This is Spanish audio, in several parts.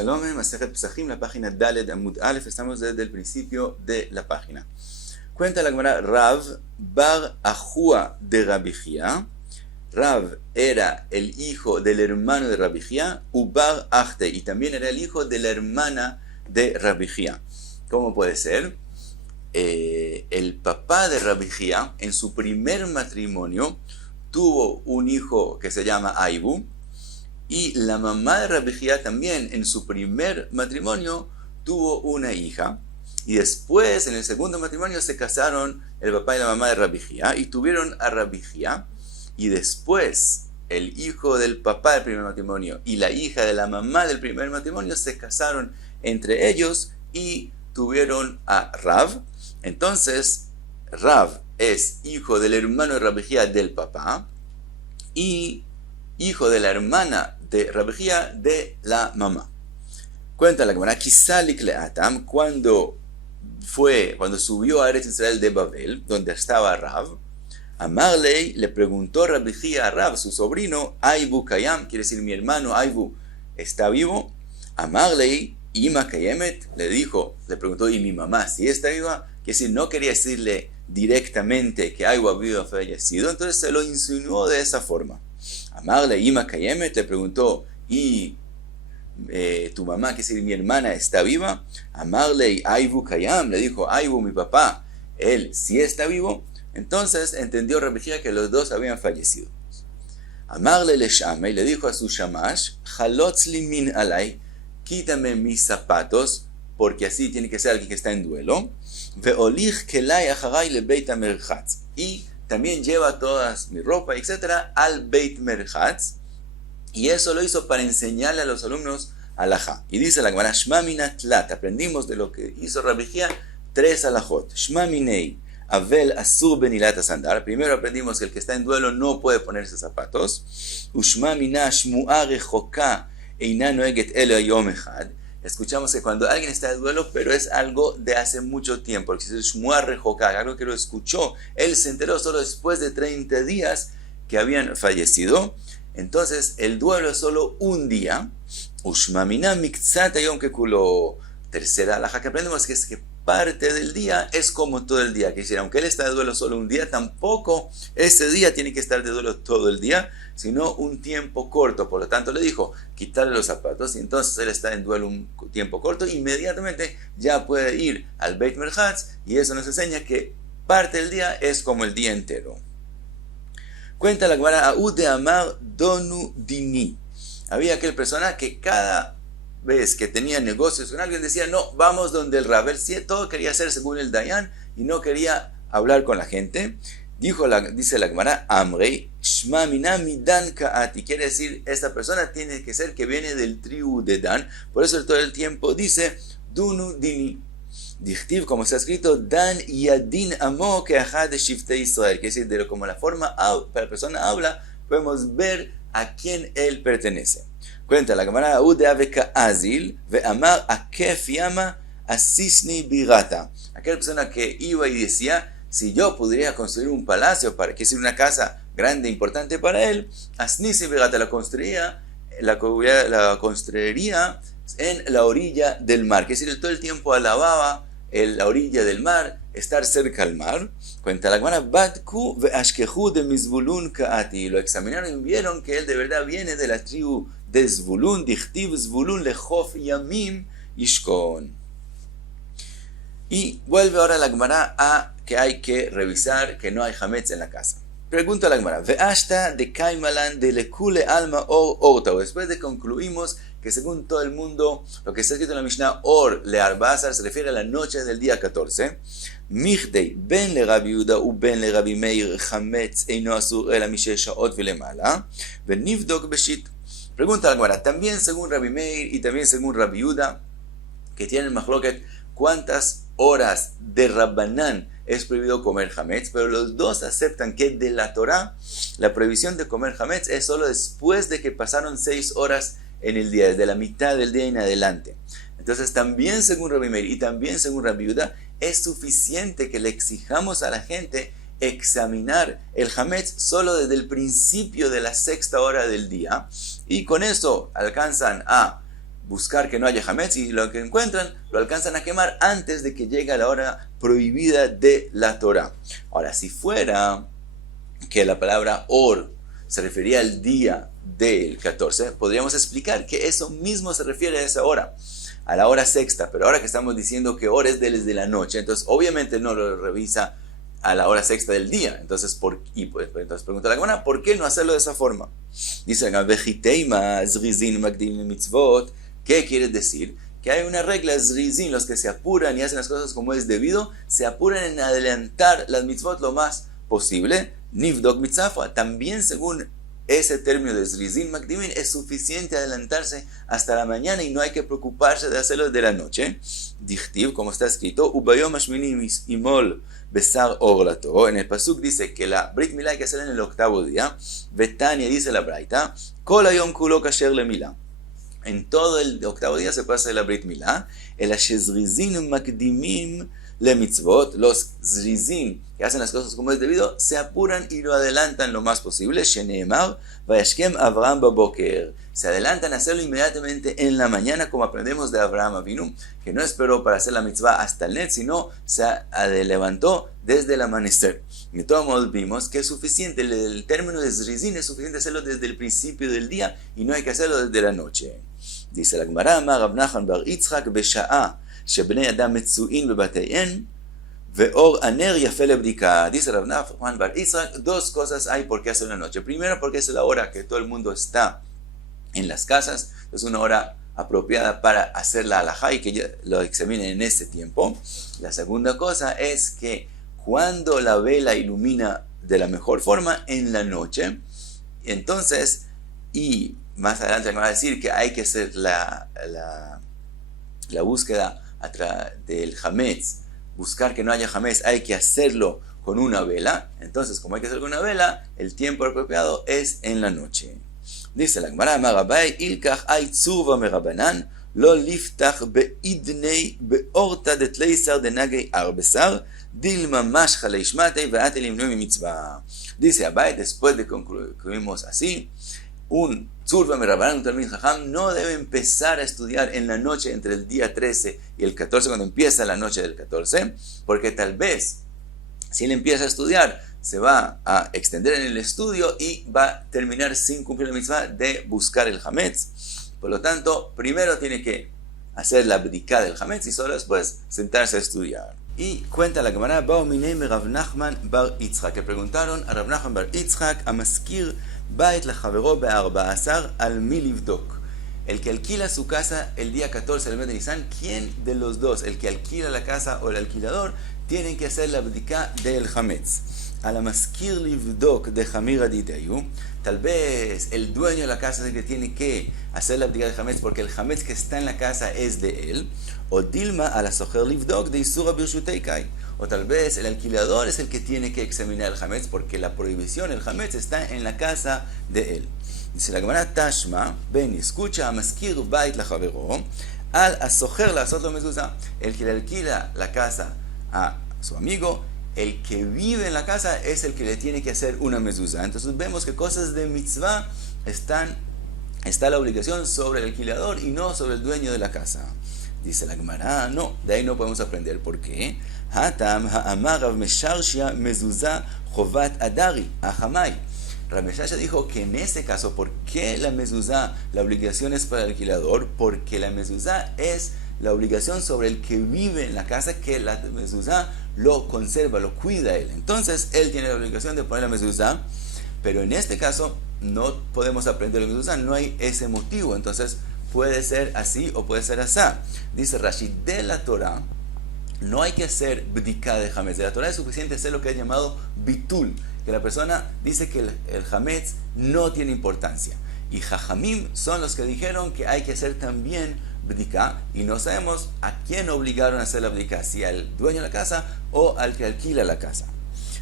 Shalom, Masejet Pesachim, la página Daled Amud Aleph, estamos desde el principio de la página. Cuenta la Gemara, Rav bar Ajua de Rabbi Jia. Rav era el hijo del hermano de Rabbi Jia, Ubar Achte, y también era el hijo de la hermana de Rabbi Jia. ¿Cómo puede ser? El papá de Rabbi Jia, en su primer matrimonio, tuvo un hijo que se llama Aibu, y la mamá de Rabbi Jia también, en su primer matrimonio, tuvo una hija. Y después, en el segundo matrimonio, se casaron el papá y la mamá de Rabbi Jia y tuvieron a Rabbi Jia. Y después, el hijo del papá del primer matrimonio y la hija de la mamá del primer matrimonio se casaron entre ellos y tuvieron a Rav. Entonces, Rav es hijo del hermano de Rabbi Jia del papá y hijo de la hermana de Rabbi Jia de la mamá. Cuenta la Gemara, Kisalik le'atam, cuando subió a Eretz Israel de Babel, donde estaba Rav, Amarley le preguntó Rabbi Jia a Rav, su sobrino, Aibu Kayam, quiere decir mi hermano Aibu, ¿está vivo? Amarley, Ima Kayemet, le preguntó, ¿y mi mamá si está viva? Quiere decir, no quería decirle directamente que Aibu había fallecido, entonces se lo insinuó de esa forma. Amarley, Ima Kayemet, le preguntó, ¿y tu mamá, quiere decir mi hermana, está viva? Amarley, Aibu Kayam, le dijo, Aibu, mi papá, él sí está vivo. Entonces entendió Rabbi Jia que los dos habían fallecido. Amarle le Shamay, le dijo a su Shamash, Jalotzli min alay, quítame mis zapatos, porque así tiene que ser alguien que está en duelo. Veolich kelay acharay le Beit Merchatz, y también lleva toda mi ropa, etc., al Beit Merchatz, y eso lo hizo para enseñarle a los alumnos alajá. Y dice la Gemara, Shma minatlat, aprendimos de lo que hizo Rabbi Jia 3 alajot. Shma minei Avel asur benilat sandar. Primero aprendimos que el que está en duelo no puede ponerse zapatos. Ushma mina shmu'a rechoka eina noeget elo yom echad. Escuchamos que cuando alguien está en duelo, pero es algo de hace mucho tiempo, que es shmu'a rechoka, algo que lo escuchó, él se enteró solo después de 30 días que habían fallecido. Entonces el duelo es solo un día. Ushma mina miktzat yom kekulo. Tercera alhaja que aprendemos que es que parte del día es como todo el día. Que decir, aunque él está de duelo solo un día, tampoco ese día tiene que estar de duelo todo el día, sino un tiempo corto. Por lo tanto, le dijo, quitarle los zapatos, y entonces él está en duelo un tiempo corto, inmediatamente ya puede ir al Beit Merchatz, y eso nos enseña que parte del día es como el día entero. Cuenta la Gemara, Aud de Amar Donu Dini. Había aquel persona que cada vez que tenía negocios con alguien decía, no, vamos donde el Rav, todo quería hacer según el Dayan y no quería hablar con la gente. Dice la Gemara, Amrei, Shma minami Dan Kaati, quiere decir, esta persona tiene que ser que viene del tribu de Dan, por eso todo el tiempo dice, Dunu Dini. Dichtiv, como está escrito, Dan Yadin Amo que Ajad de Shifte Israel, quiere decir, de como la forma la persona habla, podemos ver a quién él pertenece. Cuenta la Gemara, de Aveka Azil, ve Amar Akef Yama Asisni Birata. Aquella persona que iba y decía, si yo pudiera construir un palacio, para que sea una casa grande, importante para él, Asisni Birata la construiría en la orilla del mar. Que es decir, todo el tiempo alababa la orilla del mar, estar cerca al mar. Cuenta la Gemara, Batku ve Ashkehu de Mizbulun Kaati. Lo examinaron y vieron que él de verdad viene de la tribu de Zvulun, Dichtiv Zvulun lechof yamim yishkon. Y vuelve ahora la Gemara a que hay que revisar que no hay hametz en la casa. Pregunta la Gemara, Ve'ashta de Kaimalan de lekule alma or orta. Después de concluimos que según todo el mundo, lo que está escrito en la Mishnah, or le arbazar, se refiere a la noche del día 14. Michdei ben le Rabbi Yehuda u ben le Rabbi Meir hametz eino asur ela mishe shaot vilemala venivdok beshit. Pregunta la Gemara, también según Rabbi Meir y también según Rabbi Yehuda, que tienen mahloket, ¿cuántas horas de Rabbanán es prohibido comer hametz? Pero los dos aceptan que de la Torah, la prohibición de comer hametz es solo después de que pasaron 6 horas en el día, desde la mitad del día en adelante. Entonces también según Rabbi Meir y también según Rabbi Yehuda, es suficiente que le exijamos a la gente examinar el hametz solo desde el principio de la 6ª hora del día, y con eso alcanzan a buscar que no haya hametz y lo que encuentran lo alcanzan a quemar antes de que llegue la hora prohibida de la Torah. Ahora, si fuera que la palabra or se refería al día del 14, podríamos explicar que eso mismo se refiere a esa hora, a la hora sexta, pero ahora que estamos diciendo que hora es desde la noche, entonces obviamente no lo revisa a la hora sexta del día. Entonces, entonces pregunta la Gemara, ¿por qué no hacerlo de esa forma? Dice acá, ¿qué quiere decir? Que hay una regla, zrizin, los que se apuran y hacen las cosas como es debido, se apuran en adelantar las mitzvot lo más posible. Nivdok mitzafra, también según ese término de zrizin makdimin, es suficiente adelantarse hasta la mañana y no hay que preocuparse de hacerlo de la noche. Dichtiv, como está escrito, ubayom hashmini imol besar orlato. En el pasuk dice que la brit milá hay que hacerla en el octavo día. Betania dice la braita, kol hayom kulo kasher lemila. En todo el octavo día se puede hacer la brit milá. El ashezrizin makdimim le mitzvot, los zrizin que hacen las cosas como es debido, se apuran y lo adelantan lo más posible. Sheneemar, vayashkem Avraham baboker. Se adelantan a hacerlo inmediatamente en la mañana, como aprendemos de Abraham Avinu, que no esperó para hacer la mitzvah hasta el net, sino se levantó desde el amanecer. De todos modos vimos que es suficiente, el término de zrizin es suficiente hacerlo desde el principio del día y no hay que hacerlo desde la noche. Dice la Gemara, Amar Rav Nachman bar Yitzchak בשעה שבני אדם מצויים בבתיהם ואור הנר יפה לבדיקה. Dice Rav Nachman bar Yitzchak, dos cosas hay por qué hacer la noche. Primero, porque es la hora que todo el mundo está en las casas, es una hora apropiada para hacer la halajá y que lo examinen en ese tiempo. La segunda cosa es que cuando la vela ilumina de la mejor forma en la noche, entonces, y más adelante me va a decir que hay que hacer la búsqueda del hametz, buscar que no haya hametz, hay que hacerlo con una vela. Entonces, como hay que hacerlo con una vela, el tiempo apropiado es en la noche. Dice la Gemara, Marabai, Ilkach ay tzuva merabanan, lo liftach beidnei beorta de tleisar de nagei arbesar, dilma mashcha leishmatei veatel imnui mitzvah. Dice Abai, después de concluimos así, un tzurva merabanan, un talmid jajam, no debe empezar a estudiar en la noche entre el día 13 y el 14, cuando empieza la noche del 14, porque tal vez, si él empieza a estudiar, se va a extender en el estudio y va a terminar sin cumplir la mitzvah de buscar el hametz. Por lo tanto, primero tiene que hacer la bdika del hametz y solo después sentarse a estudiar. Y cuenta la Gemara, Bao minem Rav Nachman bar Yitzchak, que preguntaron a Rav Nachman bar Yitzchak, a maskir bait lachavero be'arba'asar al mi livdok. El que alquila su casa el día 14 del mes de Nisan, ¿quién de los dos, el que alquila la casa o el alquilador, tienen que hacer la bdika del hametz? A la maskir livdok de Hamir Aditeyu, tal vez el dueño de la casa es el que tiene que hacer la bdika del hametz porque el hametz que está en la casa es de él, o Dilma a la socher livdok de Isura Birshuteikai, o tal vez el alquilador es el que tiene que examinar el hametz porque la prohibición, el hametz está en la casa de él. Dice la Gemara, Tashma, ven, escucha a maskir bait la javero, al asocher la asot lo mezuzah, el que le alquila la casa a su amigo, el que vive en la casa es el que le tiene que hacer una mezuzá. Entonces vemos que cosas de mitzvah está la obligación sobre el alquilador y no sobre el dueño de la casa. Dice la Gemara, no, de ahí no podemos aprender. ¿Por qué? Hatam ha'amar Rav Mesharshia mezuzá chovat adari ahamay. Rav Mesharshia dijo que en ese caso, ¿por qué la mezuzá, la obligación es para el alquilador? Porque la mezuzá es la obligación sobre el que vive en la casa, que la mezuzá lo conserva, lo cuida él. Entonces, él tiene la obligación de poner la mezuzá, pero en este caso no podemos aprender la mezuzá, no hay ese motivo. Entonces, puede ser así o puede ser asá. Dice Rashi, de la Torah, no hay que hacer bdika de hametz. De la Torah es suficiente hacer lo que es llamado bitul, que la persona dice que el hametz no tiene importancia. Y jajamim son los que dijeron que hay que hacer también bdika, y no sabemos a quién obligaron a hacer la bdika, si al dueño de la casa o al que alquila la casa.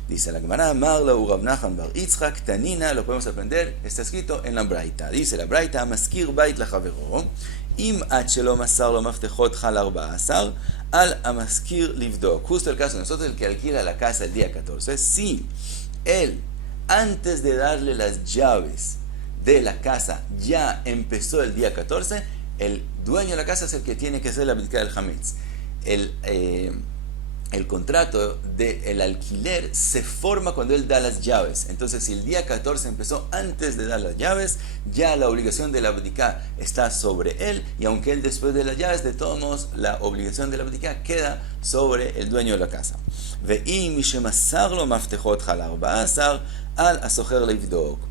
Dice la Gemara, Marla u Rav Nachman bar Yitzchak, Tanina, lo podemos aprender, está escrito en la Braita. Dice la Braita, maskir bait lachavero, im ad shelo masar lo maftechot chal 14, al amaskir livdok. Justo el caso de nosotros, el que alquila la casa el día 14, si él, antes de darle las llaves de la casa, ya empezó el día 14, el dueño de la casa es el que tiene que hacer la abdicá del hametz. El contrato del alquiler se forma cuando él da las llaves. Entonces, si el día 14 empezó antes de dar las llaves, ya la obligación de la abdicá está sobre él, y aunque él después de las llaves, de todos modos, la obligación de la abdicá queda sobre el dueño de la casa.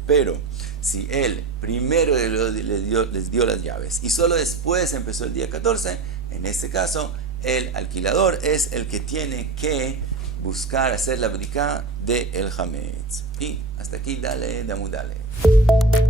Pero si él primero les dio las llaves y solo después empezó el día 14, en este caso el alquilador es el que tiene que buscar hacer la abdicá del hametz. Y hasta aquí, dale, Amud Aleph.